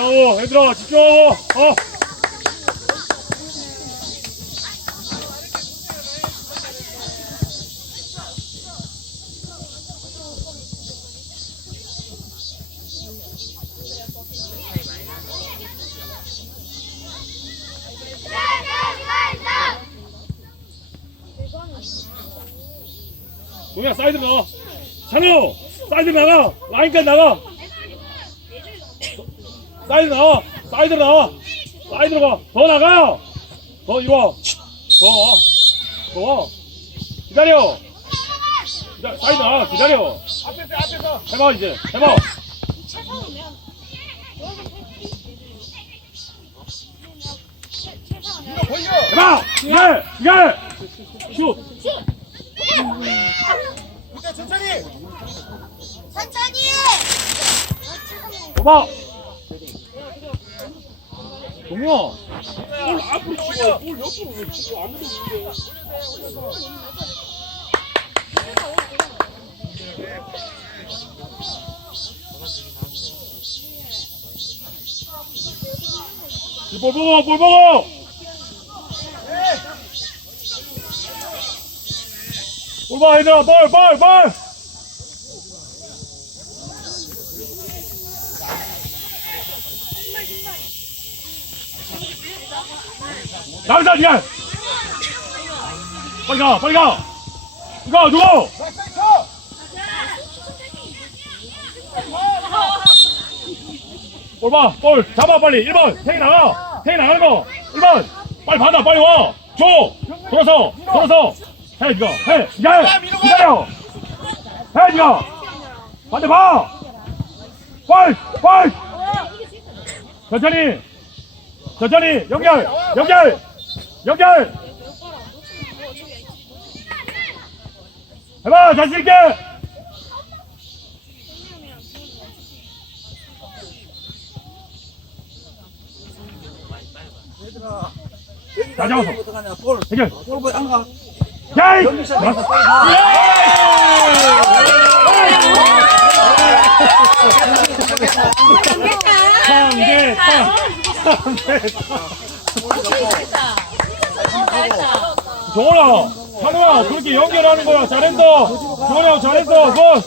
가자, 얘들아, 집중하고, 어. 동야 사이드 나가. 찬우, 사이드 나가. 라인까지 나가. 사이드 나와. 사이드 나와. 사이드로 가. 더 나가. 더 이리 와. 더 와. 더 와. 기다려. 기다, 사이드 나와. 기다려. 앞에서 앞에서 해봐 이제. 해봐. 이거 해봐. 이게 이게. 슛. 천천히 천천히! 봐봐. 동우야. 볼 앞으로 치고 볼 옆으로 왜 치고 아무도 없는데. 볼 보고 볼 보고. 볼 봐, 얘들아, 볼, 볼, 볼! 나가자, 니가! 빨리 가, 빨리 가! 이거, 누구? 쳐볼 잡아, 빨리. 1번, 태이 나가! 태이 나가는 거! 1번! 빨리 받아, 빨리 와! 줘! 돌아서! 돌아서! 해, 니가! 해! 니가 해! 기다려! 해, 니가! 반대 봐! 빨리! 빨리! 천천히! 천천히! 연결! 연결! 연결! 해봐! 자신있게! 다 잡았어. 어떡하냐 볼 해결! 볼볼 안 가. 야이! 경기샷 나왔어. 빨리 가. 정원아! 찬우야! 그렇게 연결하는 거야! 잘했어! 정원아 잘했어! 굿!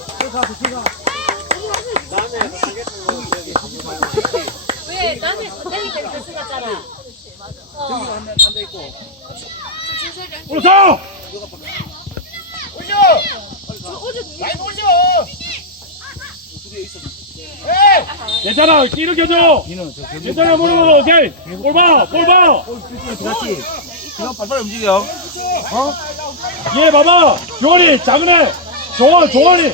올라서! 올려 많이 올려 괜찮아! 저 경기 괜찮아! 모르고 오케이! 볼 봐! 볼 봐! 지금 빨리빨리 움직여. 어? 얘 봐봐! 종원이! 작은 애! 종원! 종원이!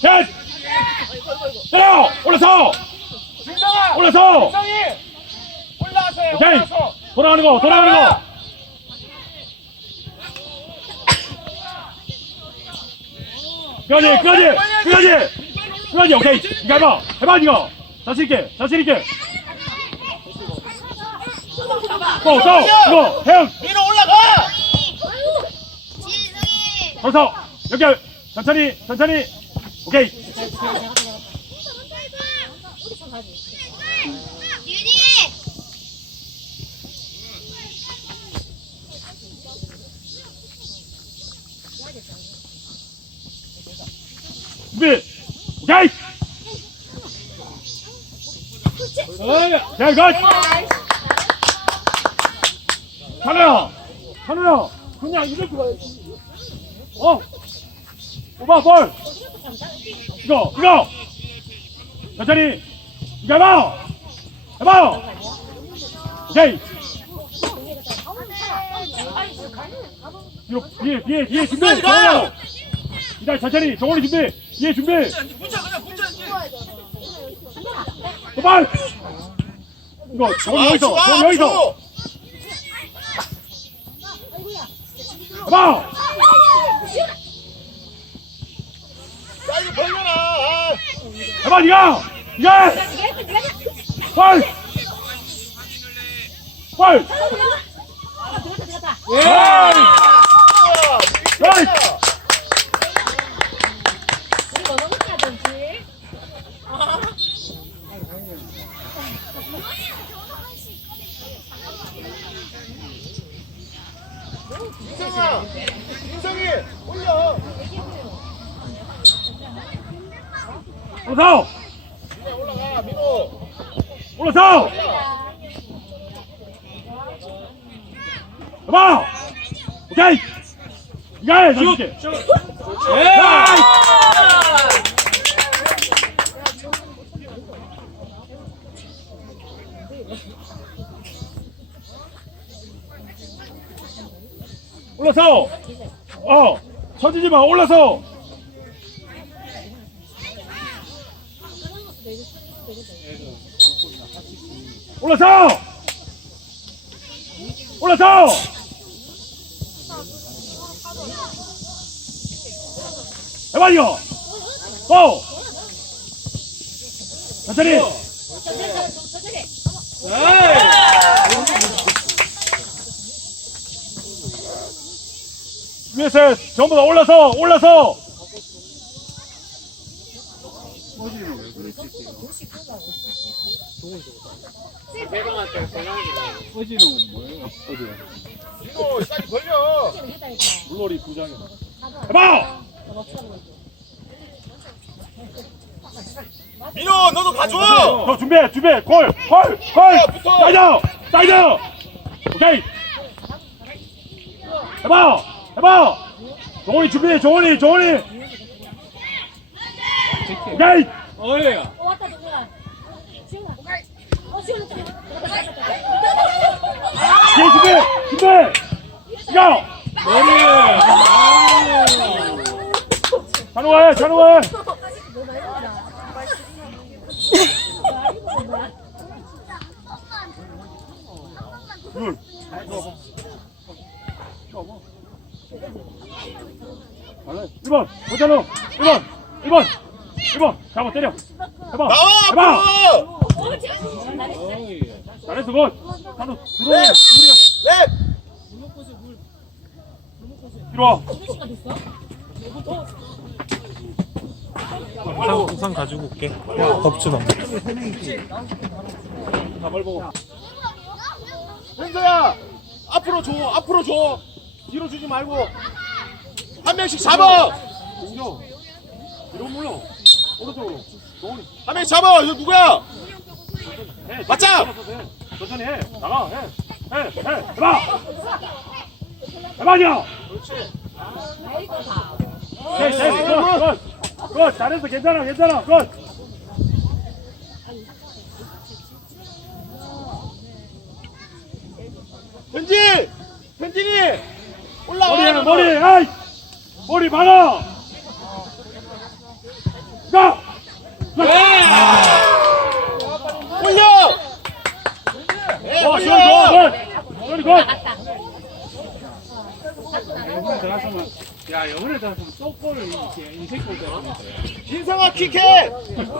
셋! 때려! 올라서! 올라서! 해 오케이! 돌아가는 거! 돌아가는 거! 끝까지! 끝까지! 끝까지! 끝까지! 오케이! 이거 해봐! 해봐 이거! 자신 있게! 자신 있게! 또! 또! 이거! 해영! 위로 올라가 지승이! 돌아서! 연결! 천천히! 천천히! 오케이! 윤희! 준비! 오케이! 자, 굿! 찬우야! 찬우야! 그냥 이렇게 가야지. 어? 오빠, 볼! 이거, 이거! 천천히! 이거 해봐! 해봐! 오케이! 뒤로, 뒤에, 뒤에, 뒤에 준비! 정원아! 기다려, 천천히! 정원이 준비! 뒤에 준비! 그냥 도발! 이거, 정원이 여기서! 정원이 여기서! 해봐! 사이드 벌려라 아. 해봐, 니가! 니가! 발! 발! 에이! 에이! 우리 뭐먹 인성아! 인성이! 올려! 올라서! 네, 올라가, 민호! 올라서! 가봐! 오케이! 이가해, 당신께! 예! 네. 올라서. 어 쳐지지 마. 올라서. 올라서. 올라서. 해봐 이거 고 천천히 천천히. 위에서 전부 다 올라서 올라서! 민호 물놀이 해봐 너도 가줘! 너 준비해 준비해! 골골골! 붙어. 사이드! 사이드! 오케이! 해봐 해봐 종훈이 준비해 종훈이 종훈이 오케이 어, 왔다, 동현아. 지훈아. 어, 지훈아. 뒤에 준비 준비 야 찬우가 해 찬우가 해 둘. 1번, 보자노 1번, 1번, 1번, 잡아, 때려. 해봐, 해봐. 잘했어. 잘했어, 굿. 찬우, 들어오네. 넷 뒤로 와. 시간 됐어? 우산, 우산 가지고 올게. 덥지 마. 가발 보고. 현서야 앞으로 줘 앞으로 줘 뒤로 주지 말고 한 명씩 잡아 공격. 뒤로 물러. 오른쪽으로. 동훈이. 한 명씩 잡아 이거 누구야 해. 맞자! 천천히 해. 나가, 해. 해, 해. 해봐. 해봐, 야. 해, 해. 굿, 굿. 굿. 잘했어. 괜찮아, 괜찮아. 굿. 현진 현진이 올라와 머리. 머리. 아이. 머리 막아. 가. 올려 예 어, 시원. 굿. 시원이 굿. 야, 영원에 들어가면 쏙골을 이렇게 인생골 들어가면 신성아 킥해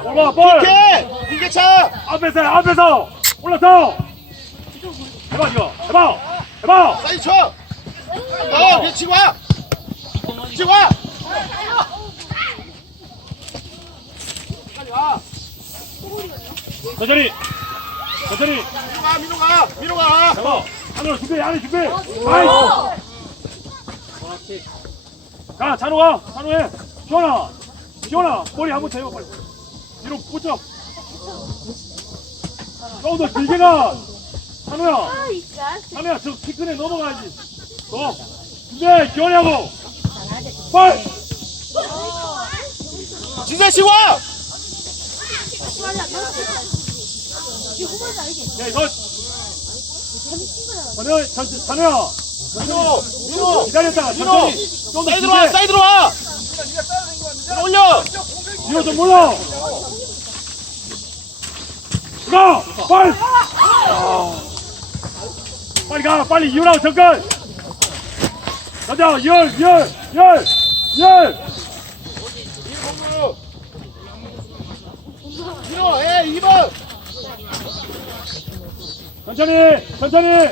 올라, 볼. 킥해 이게차 앞에서, 해, 앞에서. 올라서. 해봐, 이거. 해봐. 해봐. 사이드 쳐 어, 그냥 치고 와 치고 와 천천히. 천천히. 민호가 민호가 민호가 잡아. 안으로 준비, 안에 준비. 아이. 가, 찬우가. 찬우해. 시원아. 시원아. 머리 한번 재워, 빨리. 뒤로. 조금 더 길게 가. 찬우야. 찬우야, 저키 끈에 넘어가야지. 더. 준비, 기원이하고. 빨리. 진짜 와 찬우야, 천- 찬우야. 민호 민호 기다렸다가 민호. 좀더 사이드로 와 사이드로 와 민호 올려 뒤로 좀 몰라. 가! 빨리! 빨리 가! 빨리 이혼하고 잠깐! 가자! 열! 열! 열! 열! 민호 예 2번 천천히! 천천히!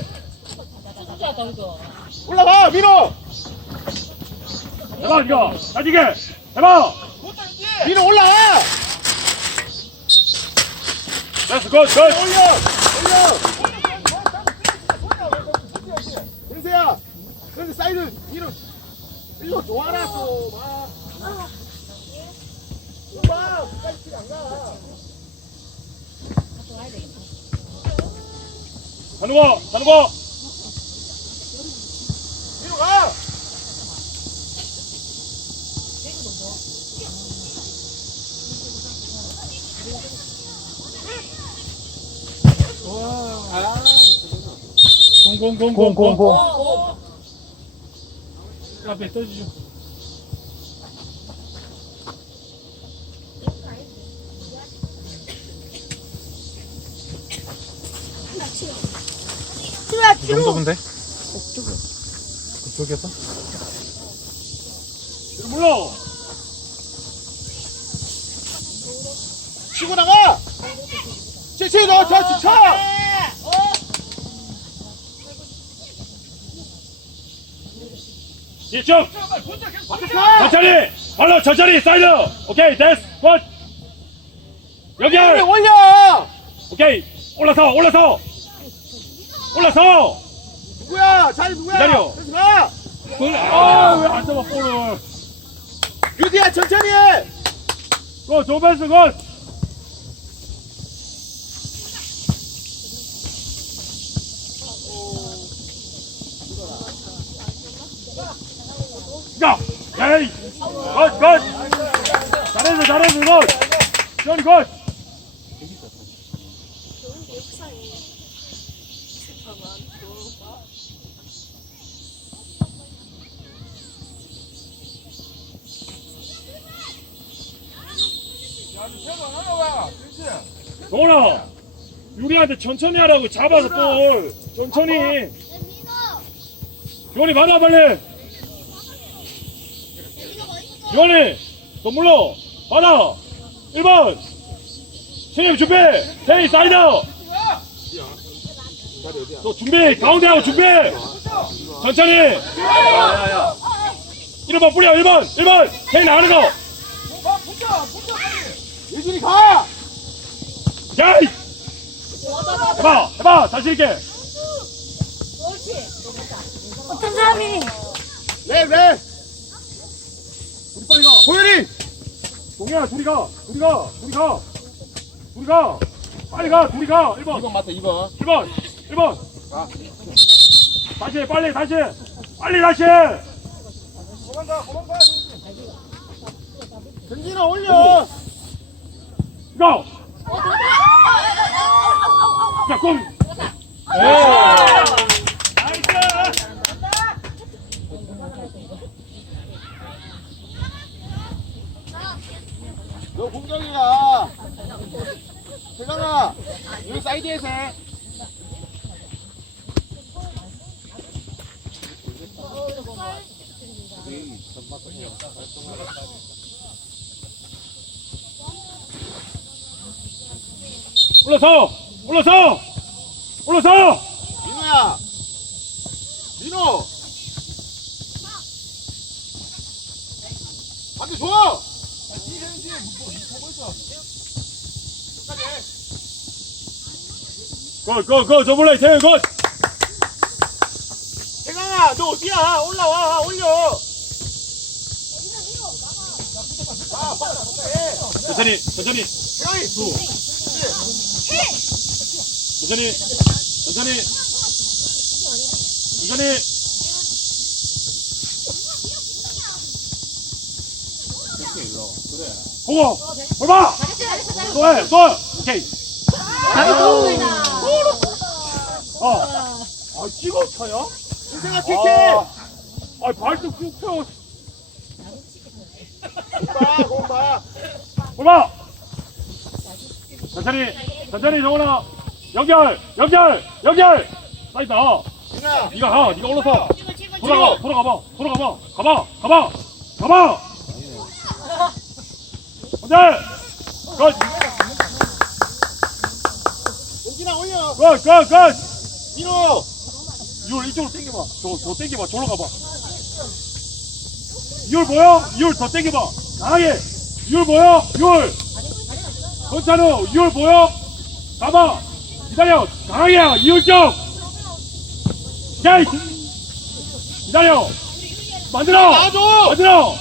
올라가 민호 해봐 이거! 가지게! 해봐! 민호 올라가 됐어 굿! 굿! 올려 올려 은세야 근데 사이드 민호 민호 좋아라 또 봐. 봐. 가는 거. 뒤로 가! 공공공공공. 앞에 떠주죠. 뒤로 뒤로. 정도인데? 그쪽에서? 물러. 치고 나가! 치치 너, 저, 쳐! 가! 천천히. 발로 천천히 사이드. 오케이, 됐어. 굿. 연결. 올려! 오케이. 올라서, 올라서. 올라서. 누구야? 자리 누구야? 기다려. 가! 아, 왜 안 잡아, 볼을. 유디야, 천천히 해! 굿, 조벤스 굿. 야, 에이, 굿, 굿. 잘했어, 잘했어, 굿. 시원 노라, 유리한테 천천히 하라고 잡아서 볼. 천천히. 요원이 받아 빨리. 요원이 너 물러 받아. 1번. 신임 준비. 세이 사이드. 너 준비 가운데하고 준비. 천천히. 1번 뿌려 1번 1번 세이 나가는 거. 예준이 가! 야 이. 해봐 해봐 자신 있게. 어떤 사람이? 왜, 왜? 우리 빨리 가. 보현이! 동현아 둘이 가 둘이 가 둘이 가 둘이 가 빨리 가 둘이 가 1번 2번 맞다, 2번. 1번 1번 다시 빨리 다시 빨리 다시 전진아, 올려! 고! 자 공! 너 공격이야. 태강아, 여기 사이드에서 해. 올라서 올라서 올라서 민호야! 민호! 반대 줘! 고 고 고 저블레 세굿 태강아, 너 어디야? 올라와, 올려! 아. 천천히 천천히 태강이! 천천히 천천히. 천천히. 보고 볼봐 또해 또! 오케이. 어. 아. 찍어 차야? 인생아, 킥해! 아. 발도 쭉 펴. 봐, 공 봐. 볼봐 천천히 천천히 정원아 연결 연결 연결 사이드 네가 가 네가 올라서 돌아가 돌아가봐 돌아가봐 가봐 가봐 가봐 안돼 굿 공진아, 올려! 굿, 굿, 굿. 민호! 이걸 이쪽으로 당겨봐. 저, 저 당겨봐. 저로 가봐. 이걸 보여? 이걸 더 당겨봐. 강하게. 이걸 보여? 이걸. 괜찮아. 이걸 보여? 가봐. 기다려. 강하게. 이걸 쪽. 야, 이 기다려. 만들어. 만들어.